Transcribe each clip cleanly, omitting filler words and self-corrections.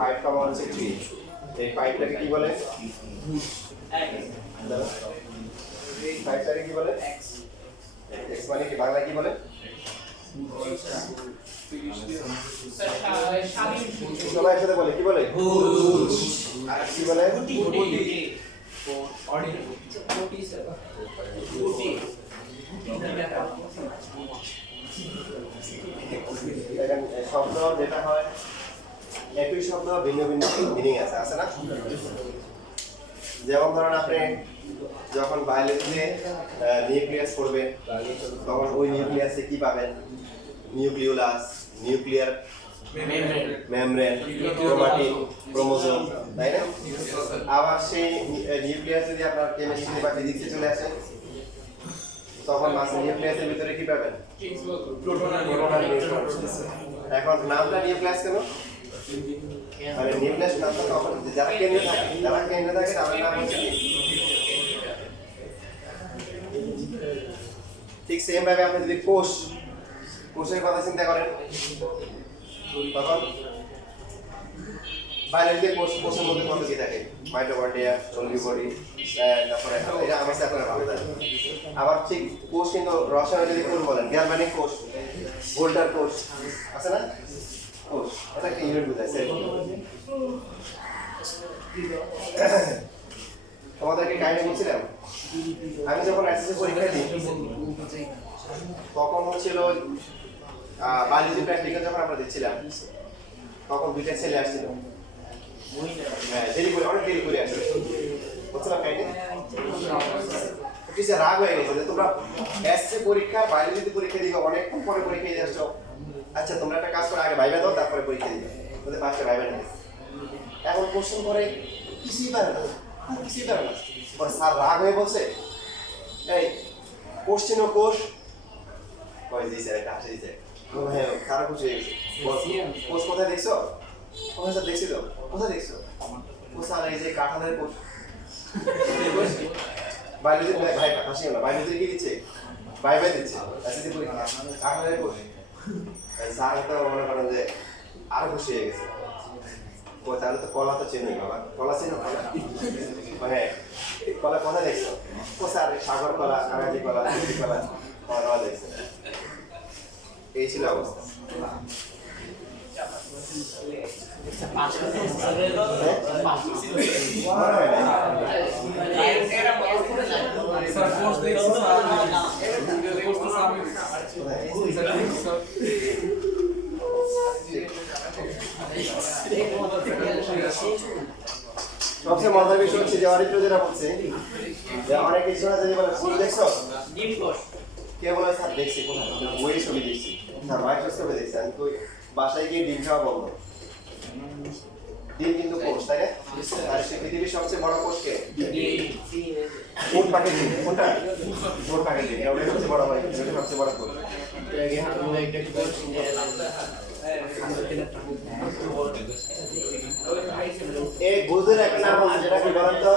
5 কমা হচ্ছে 3 এই 5টাকে কি বলে এই 5টাকে কি বলে x মানে কি বাংলায় কি বলে সবাই একসাথে বলে কি বলে ভুজ আর কি বলে গুটি শব্দ যেটা হয় একই শব্দ ভিন্ন ভিন্ন মিনিং আছে না যেমন ধরুন আপনি যখন বায়োলজিতে নিউক্লিয়াস পড়বে তখন ওই নিউক্লিয়াসে কি পাবেন nucleolus nuclear membrane chromatin chromosome তাই না আবার সেই নিউক্লিয়াস যদি আপনার কেমিস্ট্রি বা ফিজিক্সে চলে আসে তখন মাসে নিউক্লিয়াসের ভিতরে কি পাবেন প্রোটন আর নিউট্রন এখন নামটা নিউক্লিয়াস কেন মানে নিউক্লিয়াস নামটা তখন যারা কেন্দ্রে থাকে তাদের নাম হচ্ছে ঠিক সেম ভাবে আপনি যদি কোষের কথা চিন্তা করেন তখন বায়োলজিতে কোষের মধ্যে কত কি থাকে মাইটোকন্ড্রিয়া গোলজি বডি তারপরে এটা আমার সাথে আপনারা ভালো জানেন আবার ঠিক কোষ কিন্তু রসায়নে যদি কোষ বলেন গ্যালভানিক কোষ ভোল্টার কোষ আছে না কোষ এটা কি ইউনিট বুঝাইছে তোমাদেরকে কাহিনী বলছিলাম আমি যখন এসএসসি পরীক্ষা দিই তখন হচ্ছিল বায়োলজি প্র্যাকটিক্যাল যখন আমরা দিচ্ছিলাম তখন দুইটা ছেলে আসছিল অনেক দেরি করে আসছিল বুঝছিলাম কাহিনী টিচার রাগ হয়ে গেছে যে তোমরা এসএসসি পরীক্ষা বায়োলজিতে পরীক্ষা দিবে অনেকক্ষণ পরে পরীক্ষা দিয়ে আসছো আচ্ছা তোমরা একটা কাজ করো আগে ভাইবা দাও তারপরে পরীক্ষা দিবে ওদের পাঁচটা ভাইবা নেবে এখন কোশ্চেন করে কিছুই পারে না পরে স্যার রাগ হয়ে বলছে এই কোশ্চেন ও কোষ কই দিছে একটা হাসি দিছে হ্যাঁ কারা খুশি হয়ে গেছে কোষ কোথায় দেখছো কোথায় স্যার দেখছি তো কোথায় দেখছো ও স্যার এই যে কাঁঠালের কোষ বায়োলজি ভাই হাসিও না বায়োলজি কি দিচ্ছে বাই দিচ্ছে এসএসসি পরীক্ষা কাঁঠালের কোষ স্যার তো মনে করেন যে আরো খুশি হয়ে গেছে ও তাহলে তো কলা তো চেনই বাবা কলা চেনো মানে কলা কোথায় দেখছো ও স্যার সাগর কলা কাগজি কলা কলা দেখছে এই ছিল অবস্থা সবচেয়ে মজার বিষয় হচ্ছে যে অরিত্র যেটা বলছে যে অনেক কিছু আছে যে বলে ফুল দেখছো কে বলে স্যার দেখছি কোথায় ওই ছবি দেখছি স্যার মাইক্রোস্কোপে দেখছি আমি তো বাসায় গিয়ে ডিম খাওয়া বন্ধ ডিম কিন্তু কোষ তাই না আর সে পৃথিবীর সবচেয়ে বড় কোষ কে কোন পাখি ডিম কোনটা কোন পাখি ডিম এটা সবচেয়ে বড় ভাই এটা সবচেয়ে বড় কোষ এই বুঝের একটা নাম আছে যেটা কি বলেন তো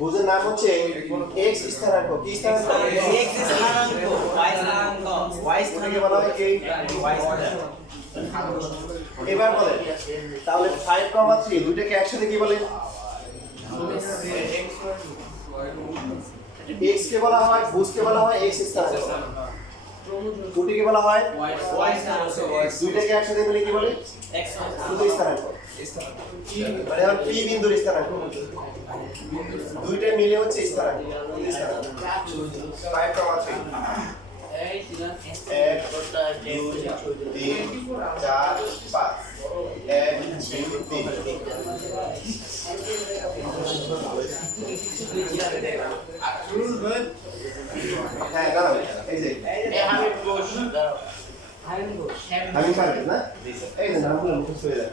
বুঝের নাম হচ্ছে এক্স স্থানাঙ্ক কি স্থানাঙ্ক এক্স স্থানাঙ্ক ওয়াই স্থানাঙ্ক বলা হয় কি ওয়াই স্থানাঙ্ক এবার বলেন তাহলে 5,3 দুইটাকে একসাথে কি বলে এক্স কে বলা হয় বুঝকে বলা হয় এক্স স্থানাঙ্ক দুটিকে বলা হয় ওয়াই স্থানাঙ্ক দুইটাকে একসাথে বলে কি বলে এক্স স্থানাঙ্ক মানে এখন পি বিন্দুর স্থানাঙ্ক দুইটা মিলে হচ্ছে স্থানাঙ্ক 5,3 1 2 3 4 5 1 2 3 হ্যাঁ দাঁড়াও এই যে আমি কোষ আমি পারবেন না এই যে নামগুলো মুখস্থ হয়ে যায়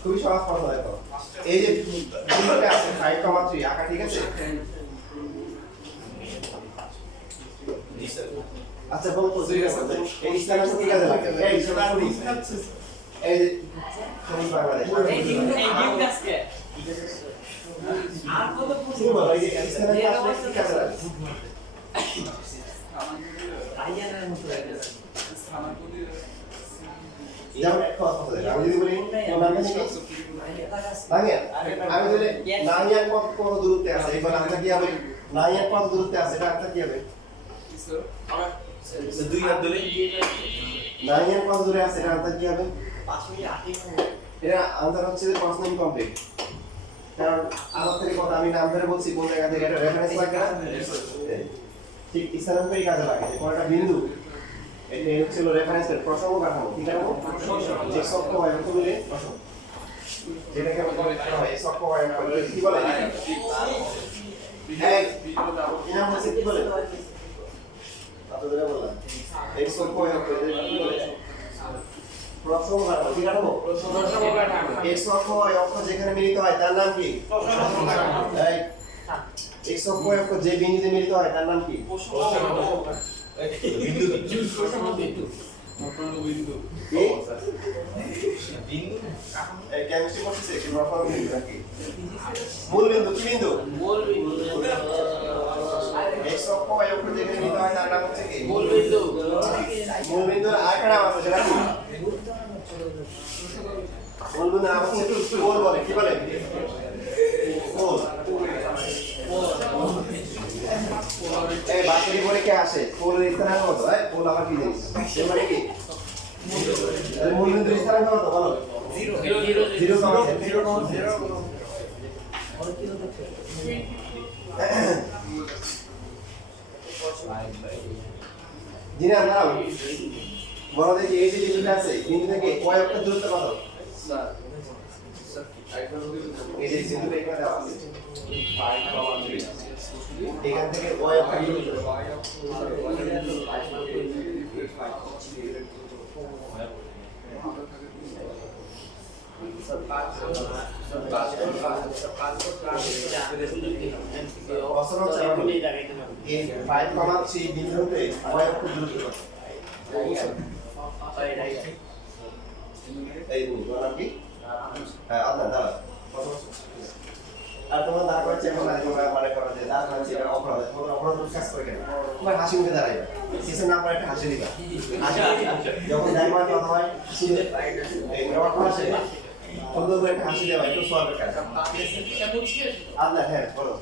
খুবই সহজ কথা দেখো এই যে দুটোটা আছে 5,3 আঁকা ঠিক আছে আচ্ছা বলতো এই স্থানাঙ্ক কি কাজে লাগে এই স্থানাঙ্ক এই যে তুমি বাংলাদেশ এই গিফট আজকে আর কত পুরো বলো এই স্থানাঙ্ক আসলে কি কাজে লাগে আইয়ানের মতো লাগে স্থানাঙ্ক দিয়ে নাহিয়ান আমি বলে নাহিয়ান কত দূরত্বে আছে এবার আনসার কি হবে নাহিয়ান কত দূরত্বে আছে এটা আনসার কি হবে দুই হাত ধরে নাহিয়ান কত দূরে আছে এটা আনসার কি হবে 5 মিনিট 8 এটা আনসার হচ্ছে 5 মিনিট কমপ্লিট কারণ আমার থেকে কথা আমি নাম ধরে বলছি কোন জায়গা থেকে এটা রেফারেন্স লাগে না ঠিক স্থানান্তরিক কাজে লাগে কোনটা বিন্দু এটা হচ্ছে রেফারেন্স এর প্রসঙ্গ কাঠামো কি কাঠামো যে সবটা হয় কত মিলে প্রসঙ্গ যেটাকে আমরা বলি সবটা হয় কি বলে এই ইনাম হচ্ছে কি বলে আপনাদের বললাম এই সবটা হয় কি বলে প্রসঙ্গ কাঠামো কি কাঠামো প্রসঙ্গ কাঠামো এই সবটা হয় অক্ষ যেখানে মিলিত হয় তার নাম কি প্রসঙ্গ কাঠামো এই সবটা হয় অক্ষ যে বিন্দুতে মিলিত হয় তার নাম কি প্রসঙ্গ কাঠামো বিন্দু বিন্দু বিন্দু এই কেমিস্ট্রি করতেছে কি রকম বিন্দু নাকি মূল বিন্দু কি বিন্দু মূল বিন্দু এই সব কয় অক্ষ যেখানে মিলিত হয় তার নাম হচ্ছে কি মূল বিন্দু মূল বিন্দুর আরেকটা নাম আছে সেটা কি মূল বিন্দুর নাম হচ্ছে কোণ বলে কি বলে কোণ এই বাকি পরীক্ষা আসে কোণের স্থানাঙ্ক কত হয় কোণ আবার কি জিনিস সে মানে কি মূল বিন্দুর স্থানাঙ্ক কত বলো 0 জিনা নাও বড় দেখি এই যে বিন্দুটা আছে বিন্দু থেকে কয় অক্ষর দূরত্ব কত স্যার এই যে বিন্দুটা এখানে দেওয়া আছে এখান থেকে কয় অক্ষর দূরত্ব এই 5,3 বিন্দুতে কয় অক্ষর দূরত্ব কত এই বিন্দু নাম কি হ্যাঁ আপনার দাঁড়া আর তোমার দাঁড়া করছে এখন তোমরা মানে করো যে দাঁড়া হচ্ছে এটা অপরাধ তোমরা অপরাধ কাজ করে কেন তোমার হাসি মুখে দাঁড়াইবা কিছু না করে একটা হাসি দিবা হাসি যখন দাইমান কথা হয় এই রড হাসে সুন্দর করে একটা হাসি দেবা একটু সোয়াবের কাজ আল্লাহ হ্যাঁ বলো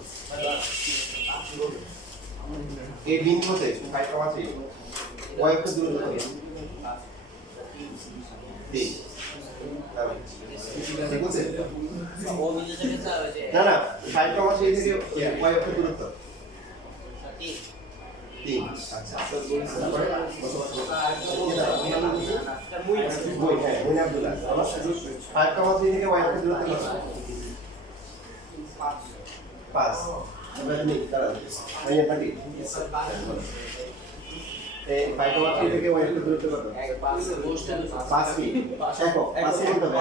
এই বিন্দুতে 5,3 কয় অক্ষর দূরত্ব হবে 3 ঠিক আছে না না 5,3 থেকে কয় অক্ষর দূরত্ব 3 আচ্ছা বই হ্যাঁ বই আব্দুল্লাহ 5,3 থেকে কয় অক্ষর দূরত্ব 5 আমরা জানি তারা এই পাটি এই 5,3 থেকে কয় অক্ষর দূরত্ব কত 5 ফিট দেখো 5 ফিট হবে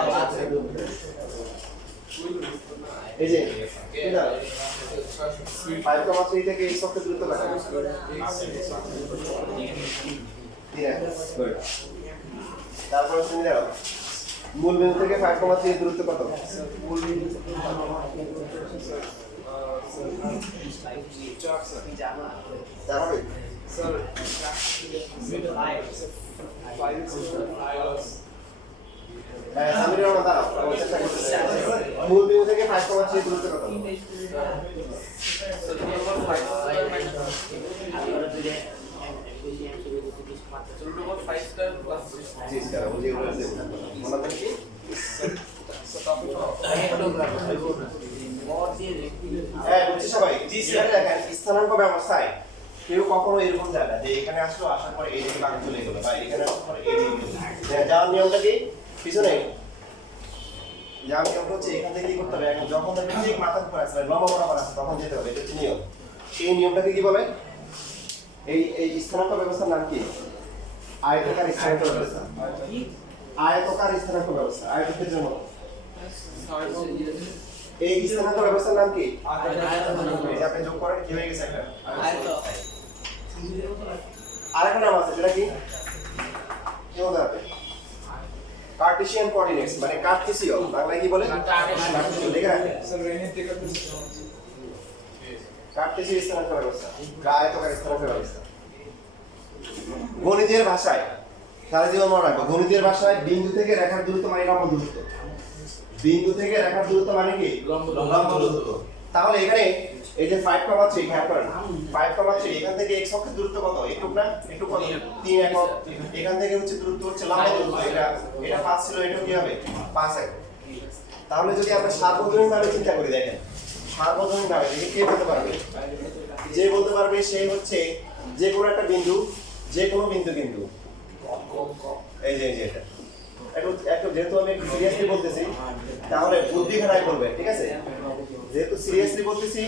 এই যে এটা 5,3 থেকে এই অক্ষর দূরত্ব কত গুড তারপর শুনে দাও মূল বিন্দু থেকে 5,3 দূরত্ব কত মূল বিন্দু যাবে স্যার মিডল আই 5 সামনে রাখো দাঁড়াও চেষ্টা করতেছি মূল বিন্দু থেকে 5,3 দূরত্ব কত জি স্যার বুঝিয়ে বলতে মনে থাকে কি হ্যাঁ বুঝছি সবাই জি স্যার দেখেন স্থানাঙ্ক ব্যবস্থায় কেউ কখনো এরকম যায় না যে এখানে আসলো আসার পরে এই দিকে বাকি চলে গেল বা এখানে আসার পরে এই দিকে যাওয়ার নিয়মটা কি পিছনে যাওয়ার নিয়ম হচ্ছে এখান থেকে কি করতে হবে এখন যখন দেখবেন ঠিক মাথার উপর আসবে লম্বা বরাবর আসবে তখন যেতে হবে এটা হচ্ছে নিয়ম এই নিয়মটাকে কি বলে এই স্থানাঙ্ক ব্যবস্থার নাম কি আয়তাকার স্থানাঙ্ক ব্যবস্থা আয়তাকার স্থানাঙ্ক ব্যবস্থা আয়তকের জন্য এই স্থানাঙ্ক ব্যবস্থার নাম কি এই আপনি যোগ করেন কি হয়ে গেছে একটা আরেকটা নাম আছে সেটা কি কি হতে হবে কার্টেসিয়ান কোঅর্ডিনেটস মানে কার্টেসীয় বাংলায় কি বলে কার্টেসীয় লেখা রাখেন কার্টেসীয় স্থানাঙ্ক ব্যবস্থা আয়তাকার স্থানাঙ্ক ব্যবস্থা গণিতের ভাষায় সারা জীবন মনে রাখবো গণিতের ভাষায় বিন্দু থেকে রেখার দূরত্ব মানে লম্ব দূরত্ব বিন্দু থেকে রেখার দূরত্ব মানে কি লম্ব দূরত্ব। তাহলে এখানে এই যে 5,3 খেয়াল করেন 5,3 এখান থেকে x অক্ষের দূরত্ব কত একটু না একটু কত 3 একক। এখান থেকে হচ্ছে দূরত্ব হচ্ছে লম্ব দূরত্ব, এটা 5 ছিল, এটা কি হবে 5 একক। তাহলে যদি আমরা সার্বজনীনভাবে চিন্তা করি, দেখেন সার্বজনীনভাবে দেখে কে বলতে পারবে, যে বলতে পারবে সেই হচ্ছে যে কোনো একটা বিন্দু, যে কোনো বিন্দু কিন্তু এই যে এটা একটু যেহেতু আমি একটু সিরিয়াসলি বলতেছি তাহলে বুদ্ধি খাটাই করবে, ঠিক আছে? যেহেতু সিরিয়াসলি বলতেছি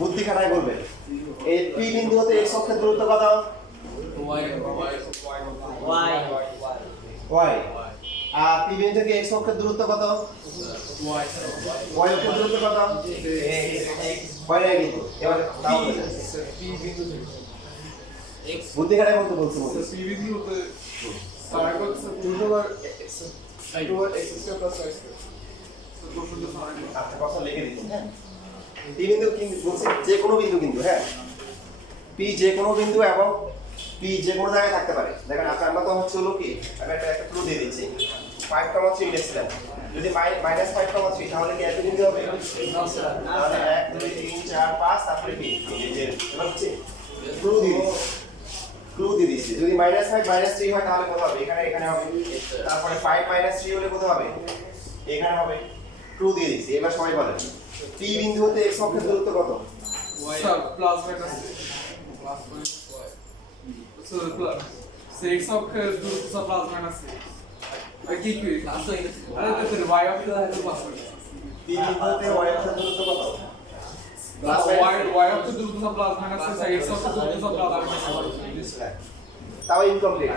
বুদ্ধি খাটাই করবে। এই পি বিন্দু হতে x অক্ষের দূরত্ব কত? y। আর পি বিন্দু থেকে x অক্ষের দূরত্ব কত? y অক্ষের দূরত্ব কত? y নাই কিন্তু এবার তাহলে পি বিন্দু থেকে x বুদ্ধি খাটাই বলতে বলছি পি বিন্দু হতে স্টার্ট হচ্ছে 2 x square plus y square. আচ্ছা কথা লিখে দিচ্ছি, হ্যাঁ? পি বিন্দু কিন্তু বলছি যে কোনো বিন্দু কিন্তু, হ্যাঁ পি যে কোনো বিন্দু এবং পি যে কোনো জায়গায় থাকতে পারে। দেখেন আচ্ছা আমরা তো হচ্ছে হলো কি আমি একটা ক্লু দিয়ে দিচ্ছি 5,3 লিখছিলাম, যদি -5,3 তাহলে কি এত বিন্দু হবে? তাহলে 1 2 3 4 5 তারপরে কি এই যে এবার হচ্ছে ক্লু দিয়ে দিচ্ছি যদি -5 -3 হয় তাহলে কত হবে? এখানে হবে। তারপরে 5 -3 হলে কত হবে? এখানে হবে। ক্লু দিয়ে দিচ্ছি। এবার সবাই বলেন পি বিন্দু হতে x অক্ষের দূরত্ব কত? Sir plus minus so plus x অক্ষের দূরত্ব প্লাস মাইনাস কি আরে তো y অক্ষের প্লাস মাইনাস পি বিন্দু হতে y অক্ষের দূরত্ব কত? y অক্ষের দূরত্ব প্লাস মাইনাস x অক্ষের দূরত্ব প্লাস মাইনাস। তাও ইনকমপ্লিট,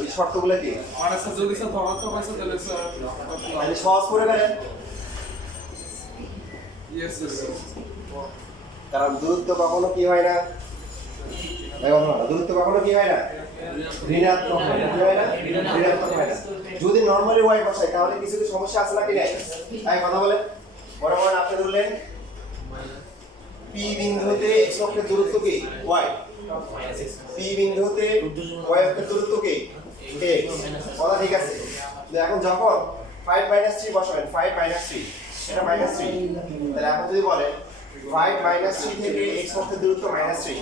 ওই শর্তগুলো কি মানে স্যার যদি স্যার ধনাত্মক হয় তাহলে স্যার তাহলে সহজ করে ফেলেন। ইয়েস স্যার কারণ দূরত্ব কখনো কি হয় না, দূরত্ব কখনো কি হয় না ঋণাত্মক হয় না, কি হয় না ঋণাত্মক হয় না। যদি নরমালি y বসাই তাহলে কিছু কি সমস্যা আছে নাকি নাই? তাই কথা বলেন। বরাবর আপনি ধরলেন পি বিন্দুতে x অক্ষের দূরত্ব কি y, পি বিন্দুতে y অক্ষের দূরত্ব কি x, কথা ঠিক আছে। এখন যখন 5 3 বসাবেন 5 3 এটা -3, তাহলে আপনি যদি বলেন 5 3 থেকে x অক্ষের দূরত্ব -3,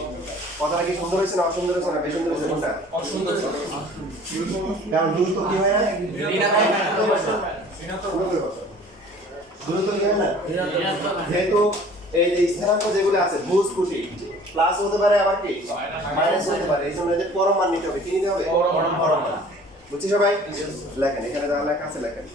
কথাটা কি সুন্দর হয়েছে না অসুন্দর হয়েছে না বেসুন্দর হয়েছে কোনটা? অসুন্দর। কারণ দূরত্ব কি হয় না দূরত্ব কি হয় না, যেহেতু এই যে স্থানাঙ্ক যেগুলো আছে ভুজ কুটি প্লাস হতে পারে আবার কি মাইনাস হতে পারে, এই জন্য যে পরম মান নিতে হবে, কি নিতে হবে? পরম মান। বুঝছি সবাই? লেখেন এখানে যা লেখা আছে লেখেন।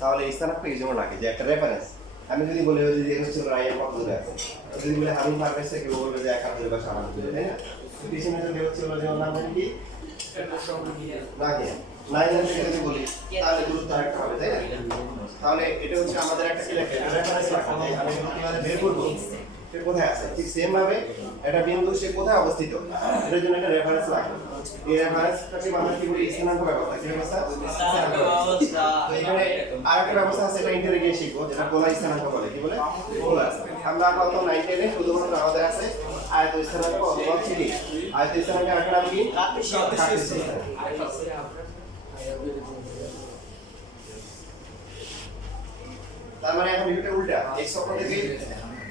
তাহলে এই স্থানাঙ্ক এই জন্য লাগে যে একটা রেফারেন্স। আমি যদি বলি যে এই হচ্ছে রাইয়া কত দূরে আছে, যদি বলে হারুন পারভেজ থেকে বলবে যে 1 হাত দূরে বা 7 হাত দূরে, তাই না? পিছনে যদি হচ্ছে যে ওর নাম কি রাগে নাই থেকে যদি বলি তাহলে দূরত্ব একটা হবে, তাই না? তাহলে এটা হচ্ছে আমাদের একটা কি লেখা রেফারেন্স রাখা, তাই আমি কিভাবে বের করব সে কোথায় আছে। ঠিক সেম ভাবে একটা বিন্দু সে কোথায় অবস্থিত এর জন্য একটা রেফারেন্স লাগবে। এই রেফারেন্সটাকে আমরা কি বলি স্থানাঙ্ক ব্যবস্থা। কি ব্যবস্থা? স্থানাঙ্ক ব্যবস্থা। তো এখানে আরেকটা ব্যবস্থা আছে, এটা ইন্টারে গিয়ে শিখবো, যেটা পোলার স্থানাঙ্ক বলে। কি বলে? পোলার। আমরা আপাতত 9 10 এ শুধুমাত্র আমাদের আছে আয়ত স্থানাঙ্ক অথবা থ্রি। আয়ত স্থানাঙ্ক আরেকটা নাম কি? তার মানে এখন এটা উল্টা, x অক্ষ থেকে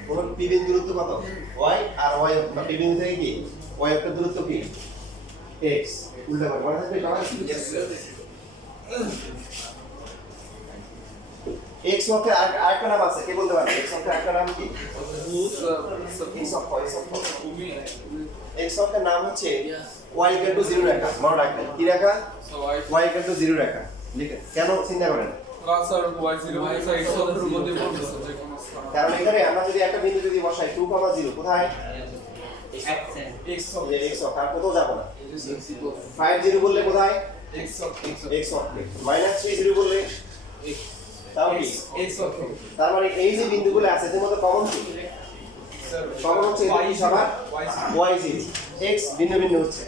কোন পি বিন্দুর দূরত্ব কত? y, আর y বা পি বিন্দু থেকে কি y অক্ষের দূরত্ব কি x। উল্টা করে মনে থাকবে সবাই? x অক্ষের আরেকটা নাম আছে, কে বলতে পারবে? x অক্ষের আরেকটা নাম কি? x অক্ষের নাম হচ্ছে y = 0 রেখা। মনে রাখবেন কি রেখা? y = 0 রেখা। লিখেন কেন চিন্তা করেন? কারণ এখানে আমরা যদি একটা বিন্দু যদি বসাই 2, 0 কোথায়? x অক্ষ, আর কোথাও যাব না। 5 0 বললে কোথায়? x অক্ষে। -3 0 বললে তাও কি x অক্ষে। তার মানে এই যে বিন্দুগুলো আছে এর মধ্যে কমন কি? কমন হচ্ছে এই সবার y 0, x ভিন্ন ভিন্ন হচ্ছে।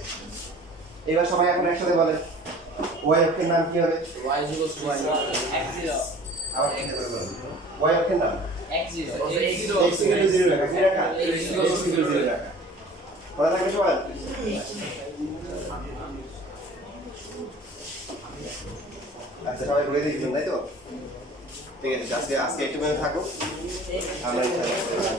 এবার সবাই এখন একসাথে বলেন y অক্ষের নাম কি হবে? y x 0 আবার কি করে বলেন? y অক্ষের নাম x 0 x = 0 রেখা। কি রেখা? x = 0 রেখা। বলা থাকে সবাই? আচ্ছা সবাই ঘুরে দিয়েছেন তাই তো? ঠিক আছে আজকে আজকে একটু মেনে থাকো আমরা ইনশাআল্লাহ